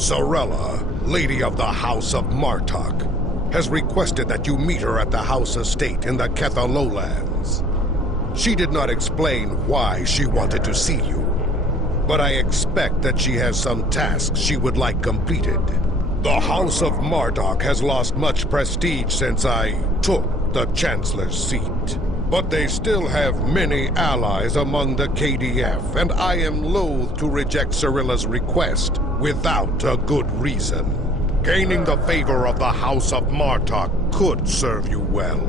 Sorella, Lady of the House of Martok, has requested that you meet her at the House Estate in the Ketha Lowlands. She did not explain why she wanted to see you, but I expect that she has some tasks she would like completed. The House of Martok has lost much prestige since I took the Chancellor's seat. But they still have many allies among the KDF, and I am loath to reject Sorella's request without a good reason. Gaining the favor of the House of Martok could serve you well.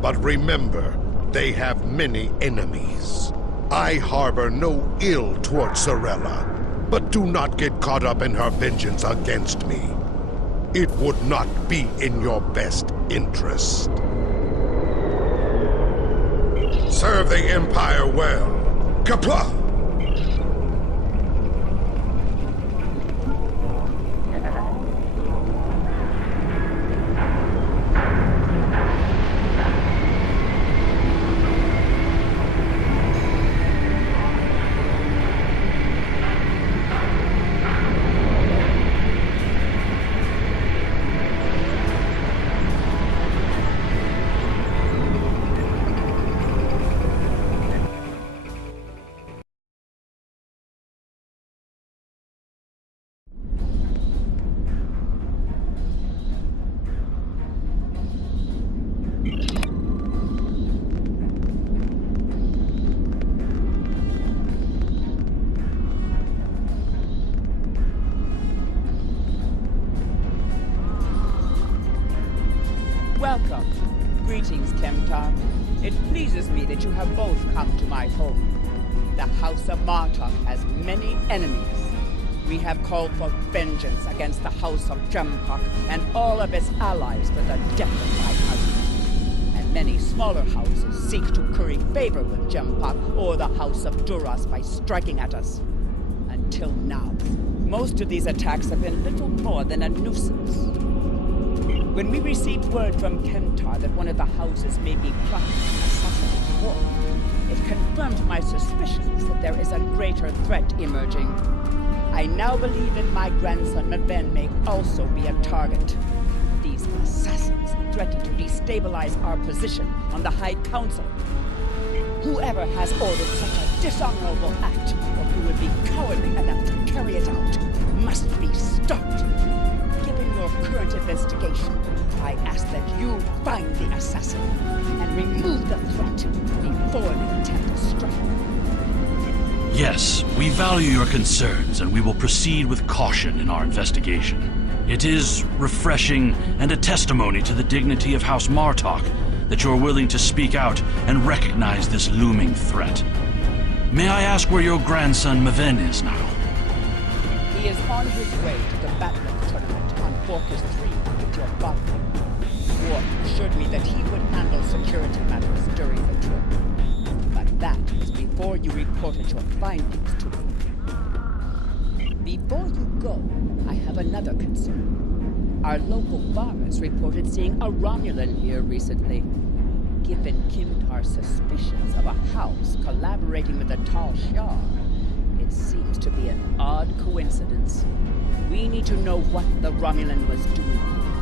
But remember, they have many enemies. I harbor no ill towards Sorella, but do not get caught up in her vengeance against me. It would not be in your best interest. Serve the Empire well. Kapla! Welcome. Greetings, Kemtar. It pleases me that you have both come to my home. The House of Martok has many enemies. We have called for vengeance against the House of Gempok and all of its allies for the death of my husband. And many smaller houses seek to curry favor with Gempok or the House of Duras by striking at us. Until now, most of these attacks have been little more than a nuisance. When we received word from Kemtar that one of the houses may be plotting to assassinate Wolf, it confirmed my suspicions that there is a greater threat emerging. I now believe that my grandson Maven may also be a target. These assassins threaten to destabilize our position on the High Council. Whoever has ordered such a dishonorable act, or who would be cowardly enough to carry it out, must be stopped. Given your current investigation, I ask that you find the assassin and remove the threat before they attempt to strike. Yes, we value your concerns and we will proceed with caution in our investigation. It is refreshing and a testimony to the dignity of House Martok that you're willing to speak out and recognize this looming threat. May I ask where your grandson Maven is now? He is on his way to the Battle tournament on Forcus 3 with your father. Ward assured me that he would handle security matters during the trip. But that was before you reported your findings to me. Before you go, I have another concern. Our local farmers reported seeing a Romulan here recently. Given Kemtar's suspicions of a house collaborating with the Tal Shiar, it seems to be an odd coincidence. We need to know what the Romulan was doing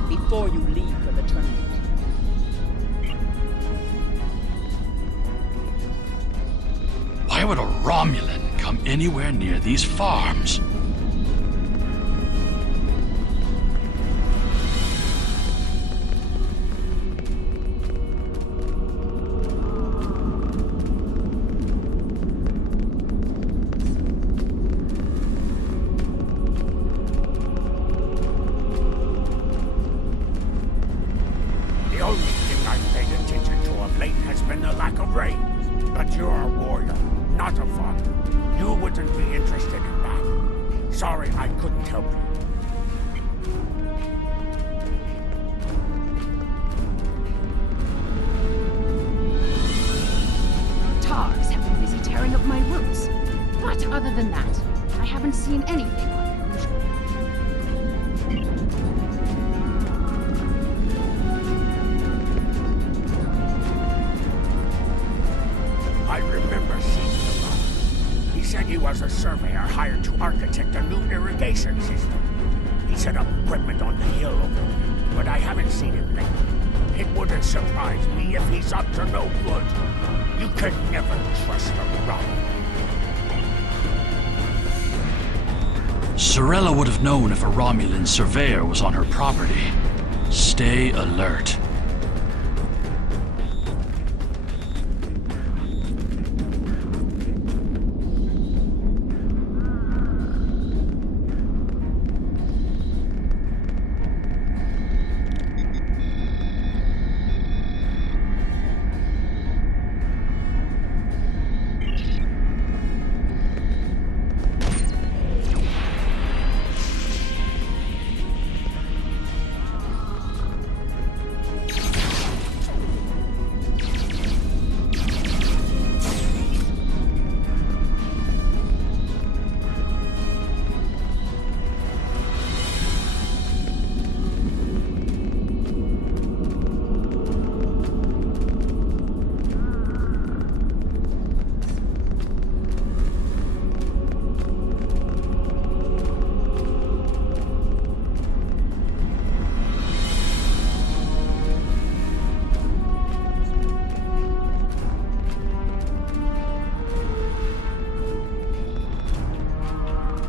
before you leave for the tournament. Why would a Romulan come anywhere near these farms? Sorry I couldn't help you. Tars have been busy tearing up my roots. But other than that, I haven't seen anything unusual. I remember seeing him. He said he was a surveyor hired to architect a new irrigation system. He set up equipment on the hill over there, but I haven't seen him lately. It wouldn't surprise me if he's up to no good. You can never trust a Romulan. Sorella would have known if a Romulan surveyor was on her property. Stay alert.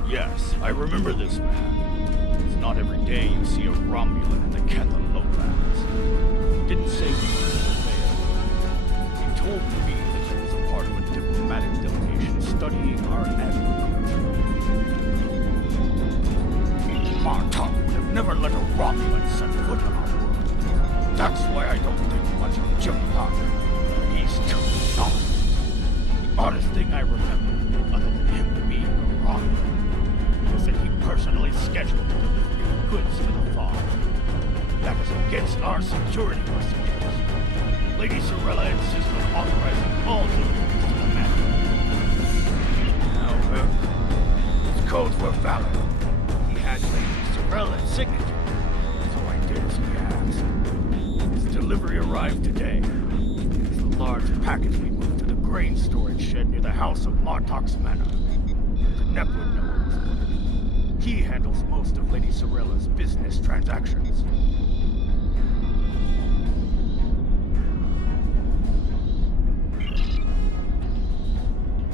Yes, I remember this man. It's not every day you see a Romulan in the Ketha lowlands. Didn't say he was a surveyor. He told me that he was a part of a diplomatic delegation studying our agriculture. Martok would have never let a Romulan set foot on our world. That's why I don't think much of Jim Parker. He's too soft. The oddest thing I remember, other than him being a Romulan, was that he personally scheduled the delivery of goods for the farm. That is against our security procedures. Lady Sorella insists on authorizing all deliveries to the manor. However, his codes were valid. He had Lady Sorella's signature, so I did as he asked. His delivery arrived today. It's a large package we moved to the grain storage shed near the house of Martok's manor. Knepwood knows. He handles most of Lady Sorella's business transactions.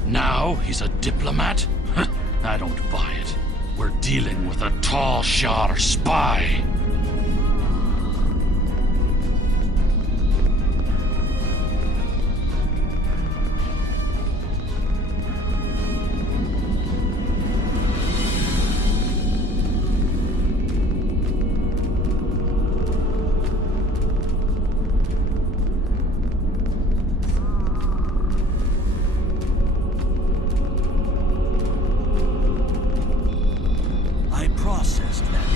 Now he's a diplomat? I don't buy it. We're dealing with a Tal Shar spy. Processed that.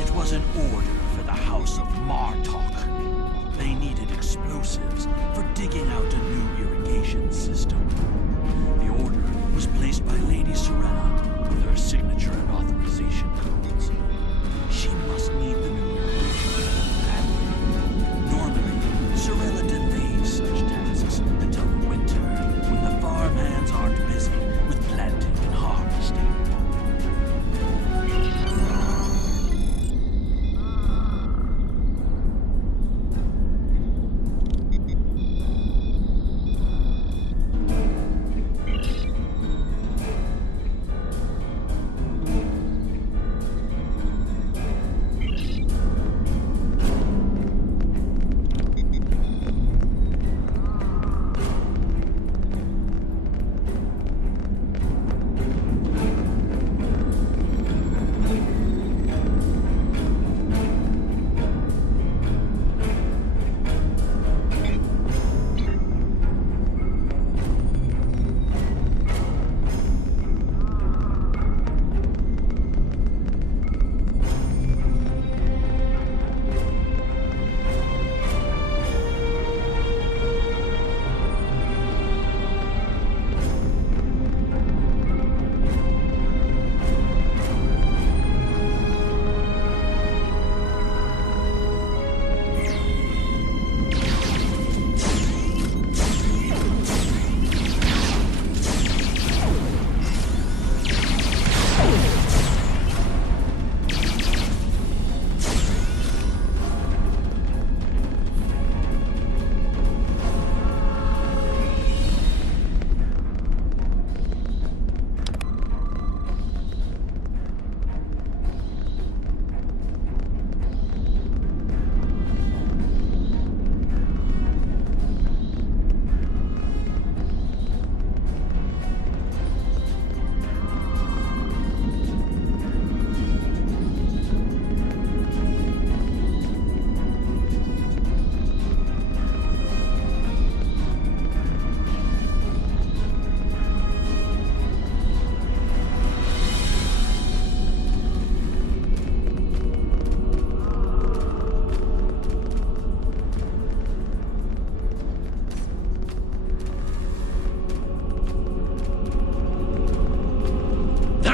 It was an order for the House of Martok. They needed explosives for digging out a new irrigation system. The order was placed by Lady Sorella with her signature and authorization codes. She must need the new irrigation badly. Normally, Sorella delays such tasks until winter, when the farmhands aren't busy with planting and harvesting.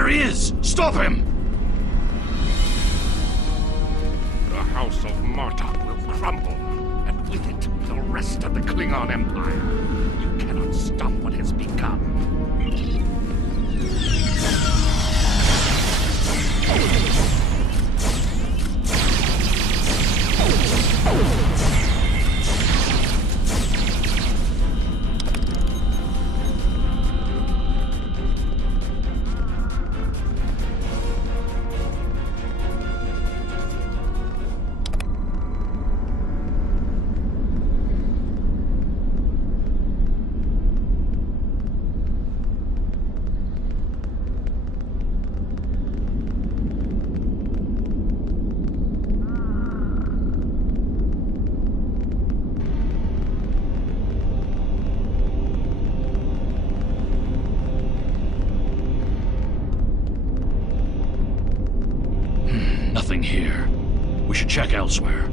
There he is! Stop him! The House of Martok will crumble, and with it, the rest of the Klingon Empire. You cannot stop what has become. Nothing here. We should check elsewhere.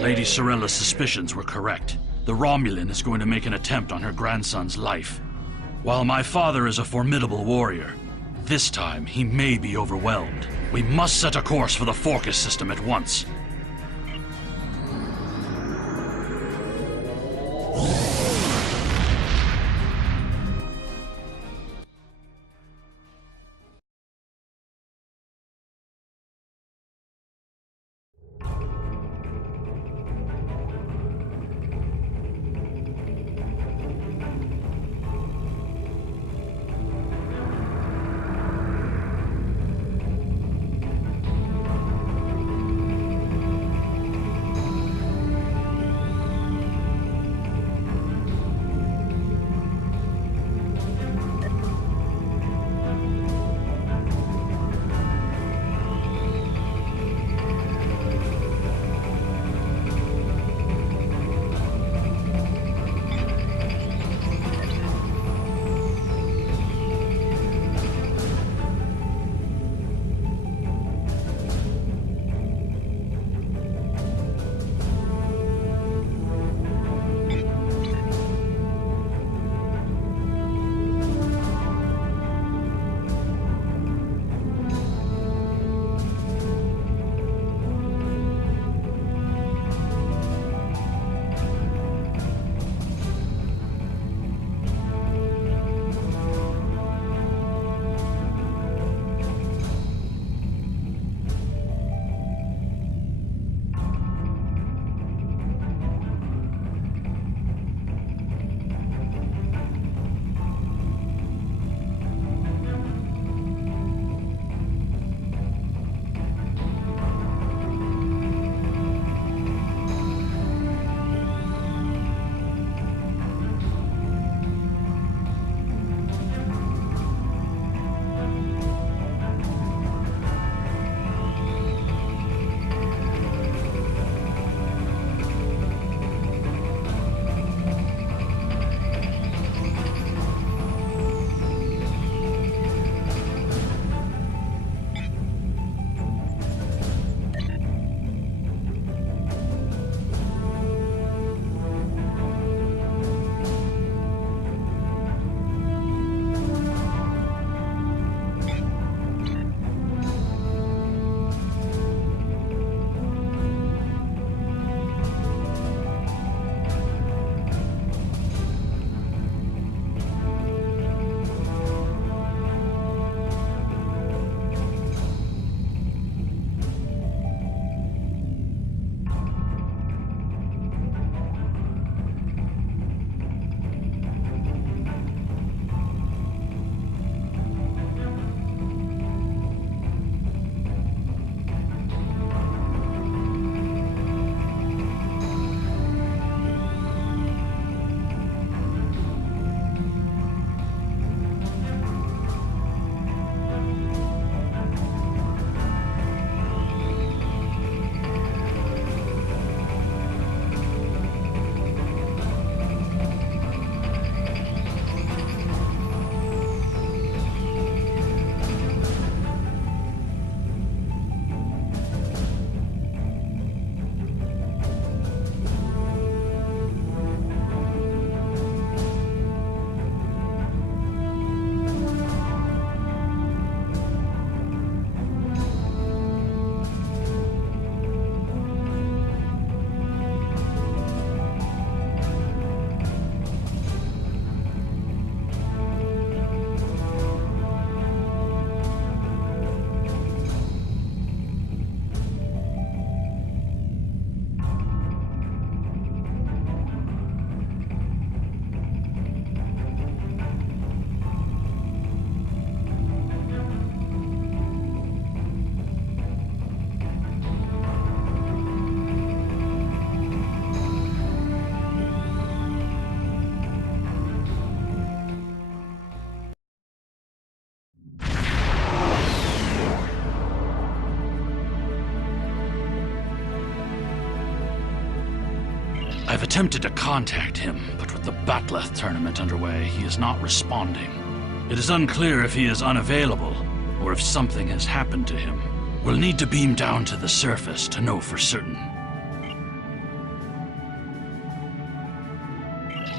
Lady Sorella's suspicions were correct. The Romulan is going to make an attempt on her grandson's life. While my father is a formidable warrior, this time he may be overwhelmed. We must set a course for the Forcus system at once. I've attempted to contact him, but with the Batleth tournament underway, he is not responding. It is unclear if he is unavailable, or if something has happened to him. We'll need to beam down to the surface to know for certain.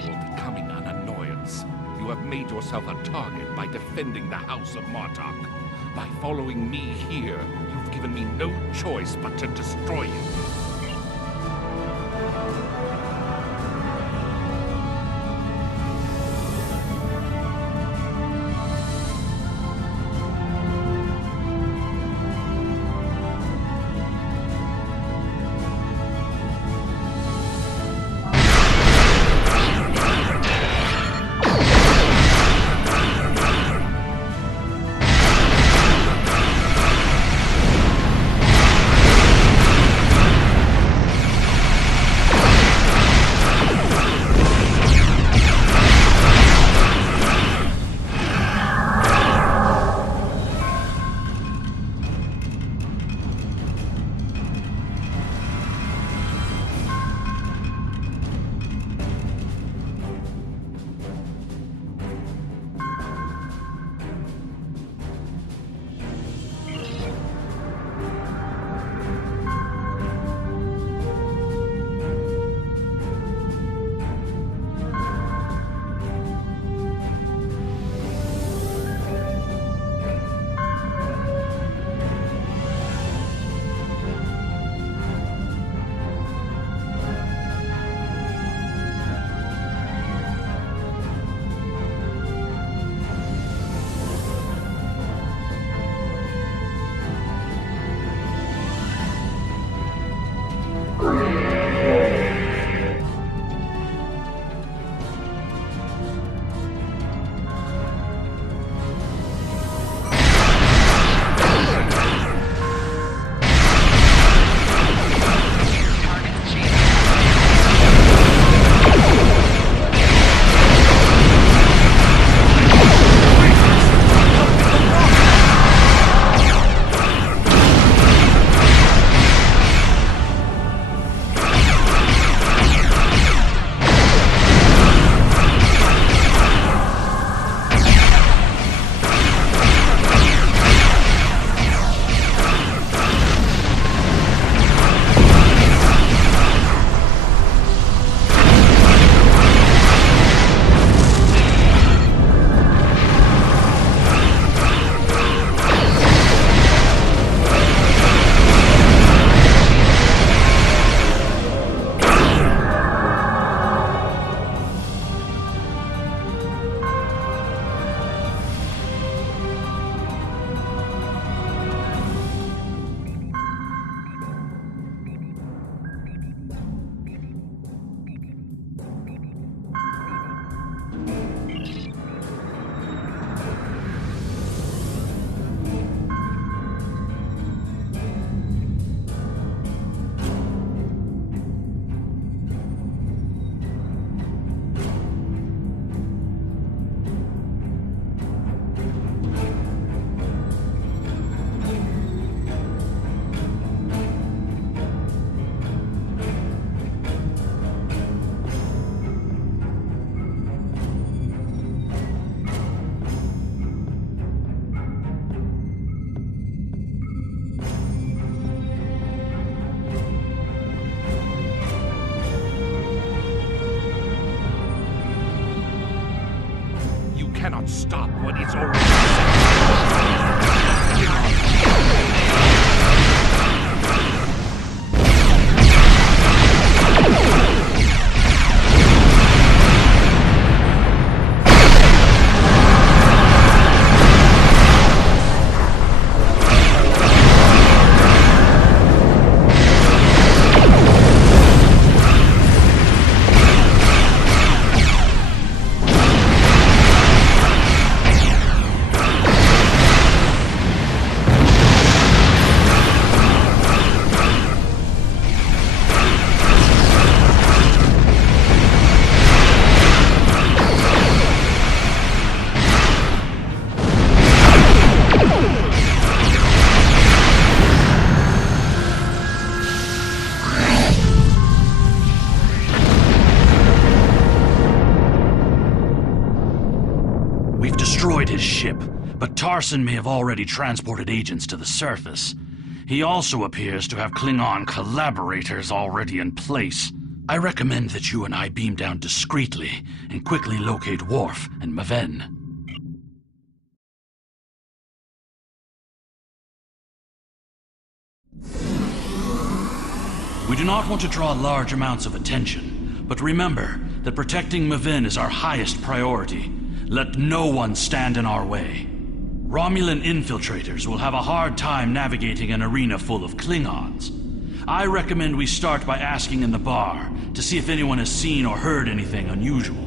You're becoming an annoyance. You have made yourself a target by defending the House of Martok. By following me here, you've given me no choice but to destroy you. Parson may have already transported agents to the surface. He also appears to have Klingon collaborators already in place. I recommend that you and I beam down discreetly and quickly locate Worf and Maven. We do not want to draw large amounts of attention, but remember that protecting Maven is our highest priority. Let no one stand in our way. Romulan infiltrators will have a hard time navigating an arena full of Klingons. I recommend we start by asking in the bar to see if anyone has seen or heard anything unusual.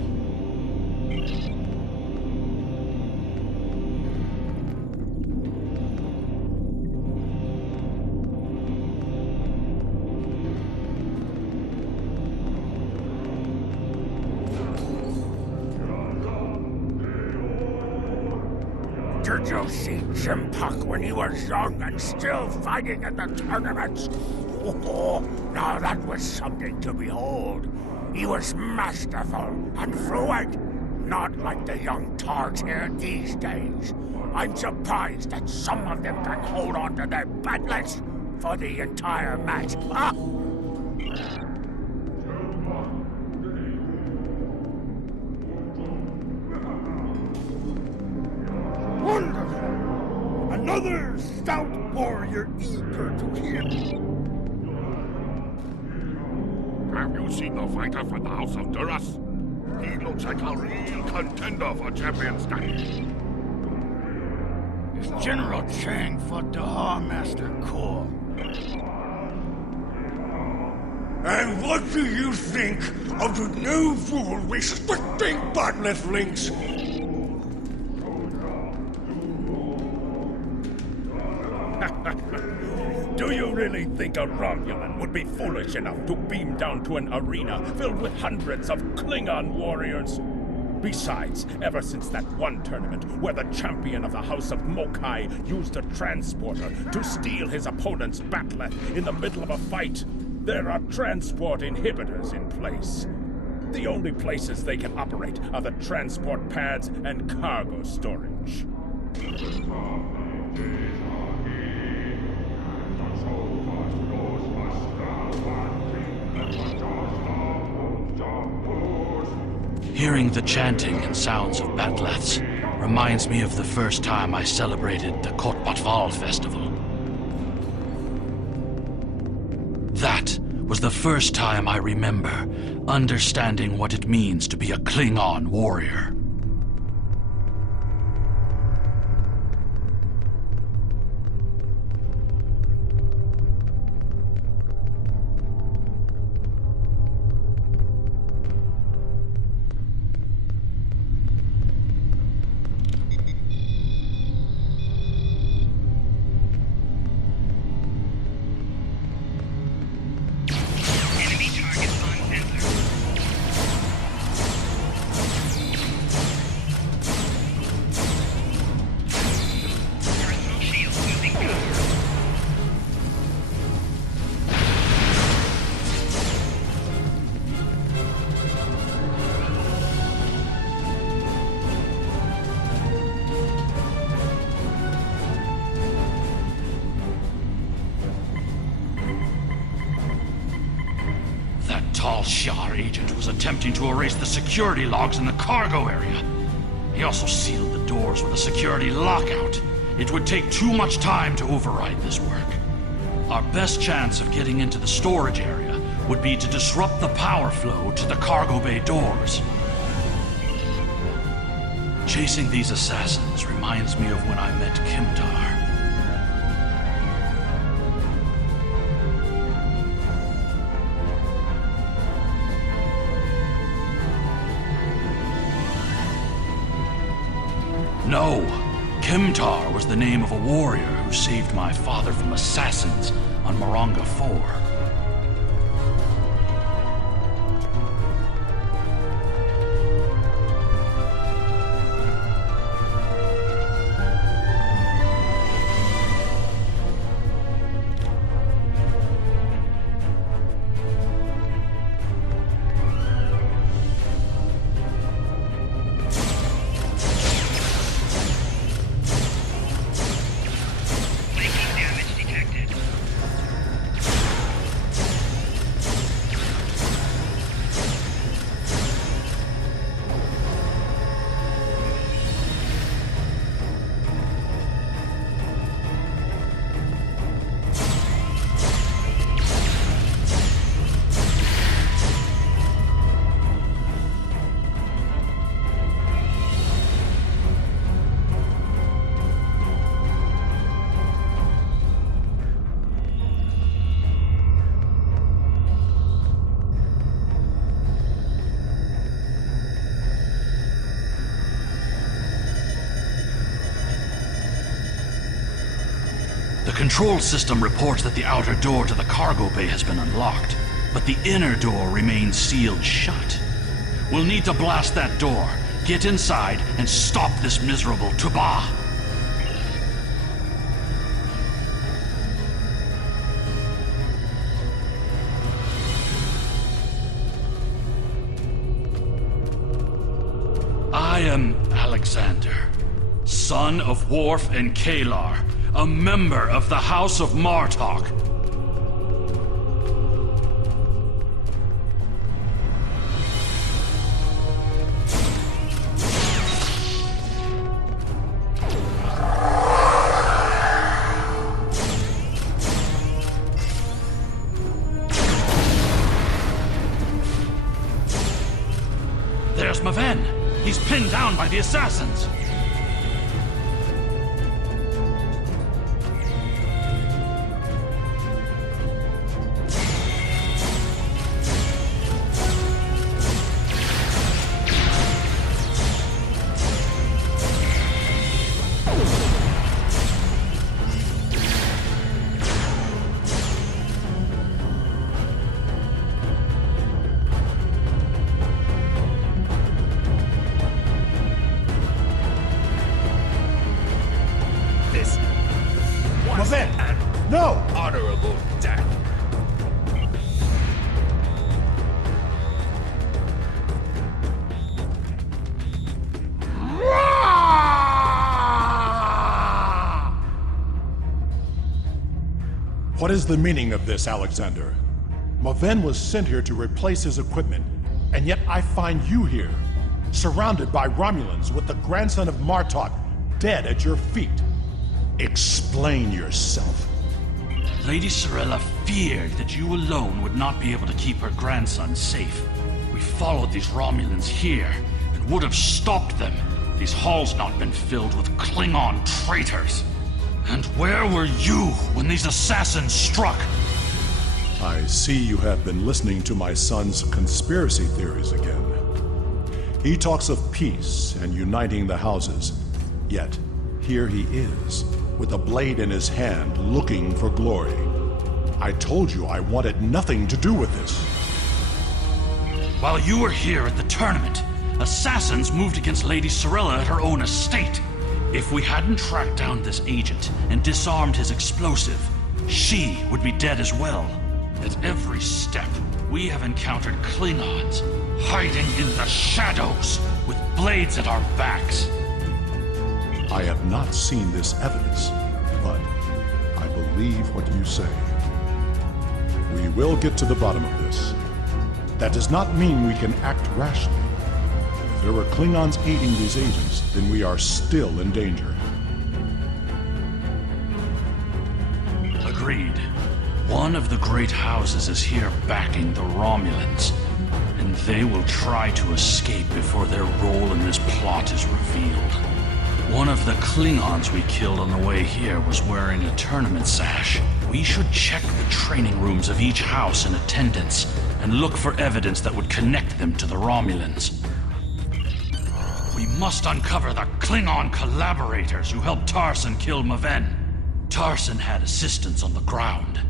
Did you see Jim Puck when he was young and still fighting in the tournaments? Oh, now that was something to behold. He was masterful and fluent, not like the young tards here these days. I'm surprised that some of them can hold on to their batlets for the entire match. Ah! Wonderful! Another stout warrior eager to hear. Have you seen the fighter from the House of Duras? He looks like a real contender for champion status. If General Chang fought the Master Core. And what do you think of the new rule restricting botlet links? Do you really think a Romulan would be foolish enough to beam down to an arena filled with hundreds of Klingon warriors? Besides, ever since that one tournament where the champion of the House of Mokai used a transporter to steal his opponent's bat'leth in the middle of a fight, there are transport inhibitors in place. The only places they can operate are the transport pads and cargo storage. Hearing the chanting and sounds of batleths reminds me of the first time I celebrated the Kot Batval festival. That was the first time I remember understanding what it means to be a Klingon warrior. Tal Shiar agent was attempting to erase the security logs in the cargo area. He also sealed the doors with a security lockout. It would take too much time to override this work. Our best chance of getting into the storage area would be to disrupt the power flow to the cargo bay doors. Chasing these assassins reminds me of when I met Kimtar. No, Kimtar was the name of a warrior who saved my father from assassins on Maranga 4. control system reports that the outer door to the cargo bay has been unlocked, but the inner door remains sealed shut. We'll need to blast that door, get inside, and stop this miserable Tuba. I am Alexander, son of Worf and Kalar, a member of the House of Martok. There's Maven. He's pinned down by the assassins. No! Honorable death. What is the meaning of this, Alexander? Maven was sent here to replace his equipment, and yet I find you here, surrounded by Romulans with the grandson of Martok dead at your feet. Explain yourself. Lady Sorella feared that you alone would not be able to keep her grandson safe. We followed these Romulans here and would have stopped them had these halls not been filled with Klingon traitors. And where were you when these assassins struck? I see you have been listening to my son's conspiracy theories again. He talks of peace and uniting the houses, yet here he is, with a blade in his hand, looking for glory. I told you I wanted nothing to do with this. While you were here at the tournament, assassins moved against Lady Sorella at her own estate. If we hadn't tracked down this agent and disarmed his explosive, she would be dead as well. At every step, we have encountered Klingons, hiding in the shadows, with blades at our backs. I have not seen this evidence, but I believe what you say. We will get to the bottom of this. That does not mean we can act rashly. If there were Klingons aiding these agents, then we are still in danger. Agreed. One of the great houses is here backing the Romulans, and they will try to escape before their role in this plot is revealed. One of the Klingons we killed on the way here was wearing a tournament sash. We should check the training rooms of each house in attendance and look for evidence that would connect them to the Romulans. We must uncover the Klingon collaborators who helped Tarson kill Maven. Tarson had assistants on the ground.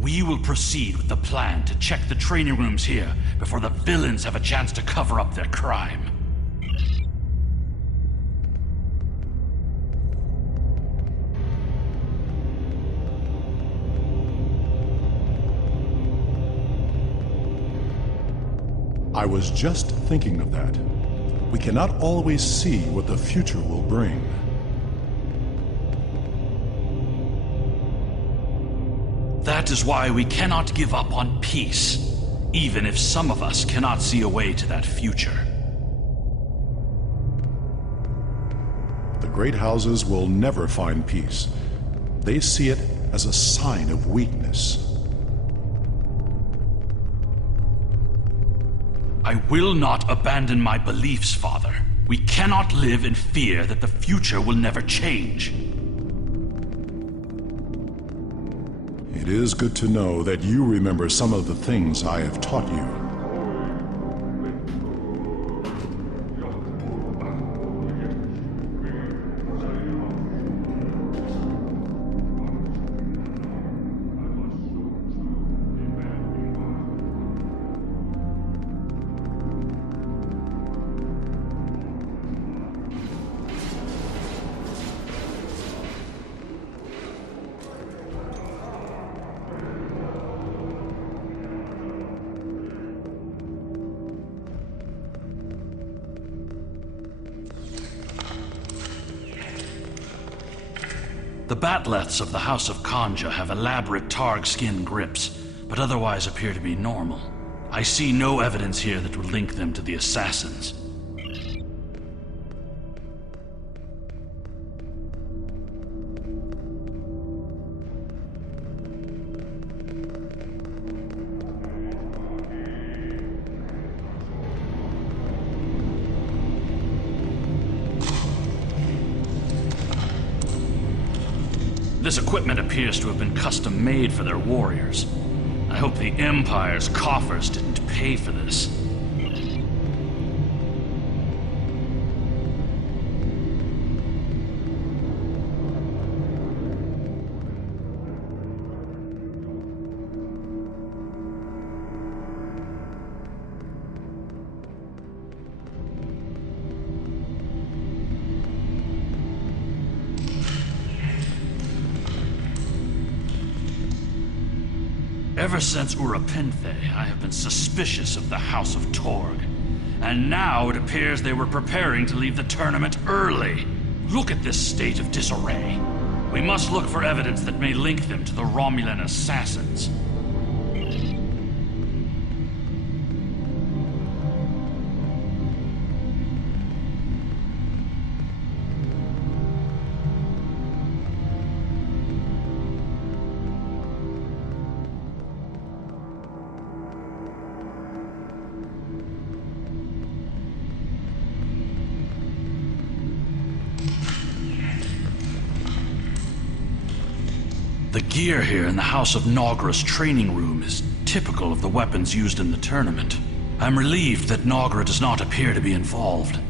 We will proceed with the plan to check the training rooms here before the villains have a chance to cover up their crime. I was just thinking of that. We cannot always see what the future will bring. That is why we cannot give up on peace, even if some of us cannot see a way to that future. The great houses will never find peace. They see it as a sign of weakness. I will not abandon my beliefs, Father. We cannot live in fear that the future will never change. It is good to know that you remember some of the things I have taught you. The Batleths of the House of Kanja have elaborate Targ skin grips, but otherwise appear to be normal. I see no evidence here that would link them to the assassins. This equipment appears to have been custom-made for their warriors. I hope the Empire's coffers didn't pay for this. Ever since Urapinthe, I have been suspicious of the House of Torg. And now it appears they were preparing to leave the tournament early. Look at this state of disarray. We must look for evidence that may link them to the Romulan assassins. The gear here in the House of Nogra's training room is typical of the weapons used in the tournament. I'm relieved that Nogra does not appear to be involved.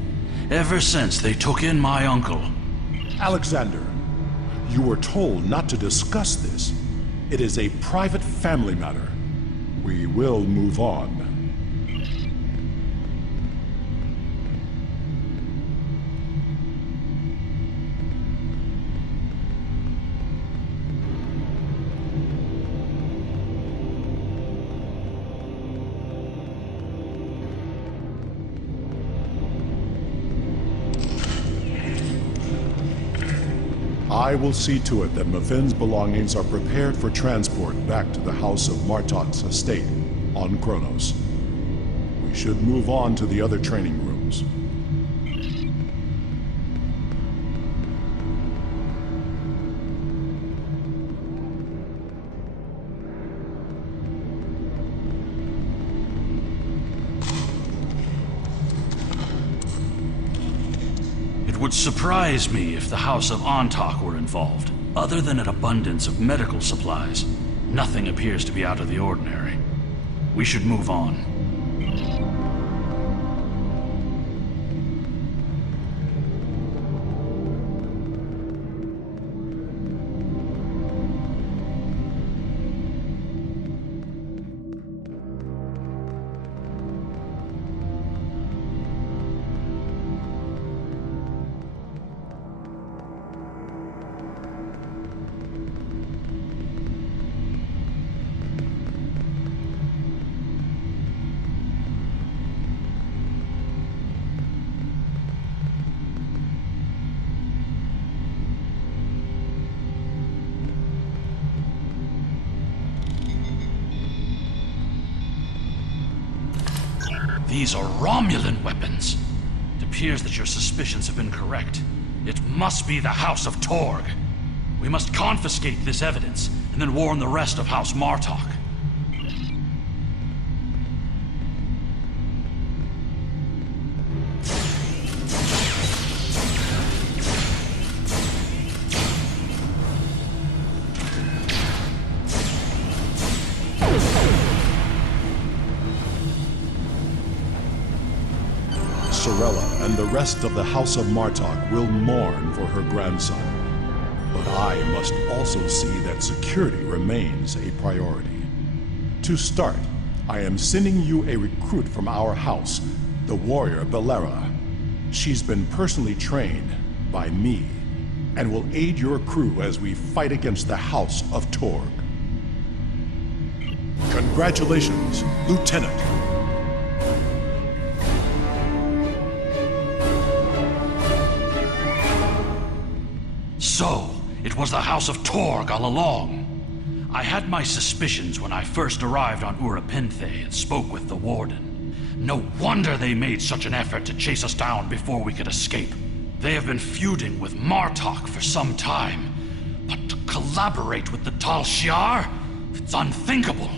Ever since they took in my uncle... Alexander, you were told not to discuss this. It is a private family matter. We will move on. I will see to it that Mafin's belongings are prepared for transport back to the House of Martok's estate on Kronos. We should move on to the other training rooms. It would surprise me if the House of Antak were involved. Other than an abundance of medical supplies, nothing appears to be out of the ordinary. We should move on. These are Romulan weapons. It appears that your suspicions have been correct. It must be the House of Torg. We must confiscate this evidence, and then warn the rest of House Martok. Sorella and the rest of the House of Martok will mourn for her grandson. But I must also see that security remains a priority. To start, I am sending you a recruit from our house, the warrior Belera. She's been personally trained by me and will aid your crew as we fight against the House of Torg. Congratulations, Lieutenant. So, It was the House of Torg all along. I had my suspicions when I first arrived on Urapenthe and spoke with the Warden. No wonder they made such an effort to chase us down before we could escape. They have been feuding with Martok for some time, but to collaborate with the Tal Shiar? It's unthinkable.